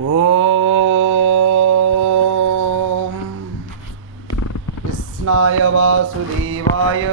ॐ कृष्णाय वासुदेवाय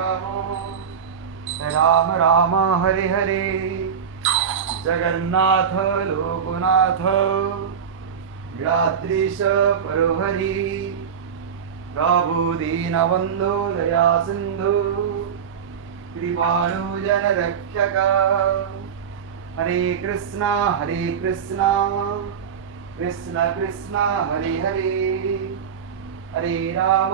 राम राम राम हरे हरे जगन्नाथ लोकनाथ यात्रीश परोहरी प्रभु दीनबंधु दया सिंधु कृपाणु जन रक्षक हरे कृष्णा कृष्ण कृष्ण हरे हरे हरे राम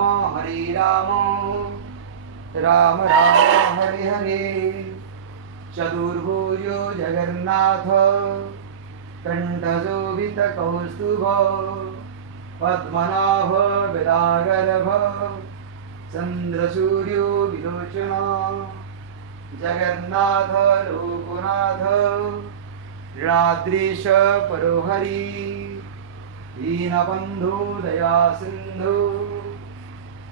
राम राम हरे हरे चतुर्भुजो जगन्नाथ कंठशोभित कौस्तुभ पद्मनाभ विदागर्भ चंद्रसूर्यो विलोचन जगन्नाथ लोकनाथ लीलाद्रीश परोहरी दीनबंधु दया सिंधु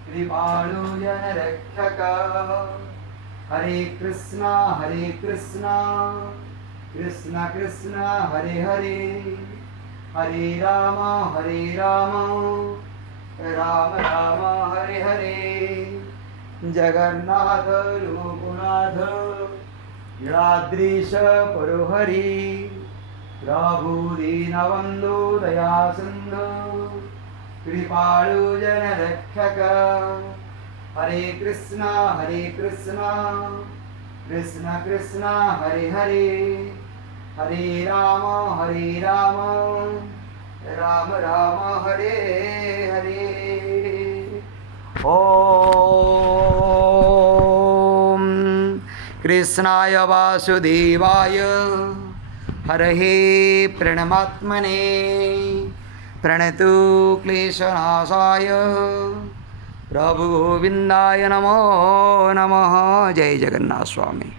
कृपाणु जन रक्षक हरे कृष्णा कृष्ण कृष्ण हरे हरे हरे राम राम राम हरे हरे जगन्नाथ लोकनाथ लीलाद्रीश परोहरी प्रभु दीनबंधु दया सिंधु कृपाणु जन रक्षक हरे कृष्णा कृष्ण कृष्ण हरे हरे हरे राम राम राम हरे हरे ओम कृष्णाय वासुदेवाय हरहे प्रणमात्मने प्रणतु क्लेशनाशाय प्रभु गोविंदाय नमो नमः। जय जगन्नाथ स्वामी।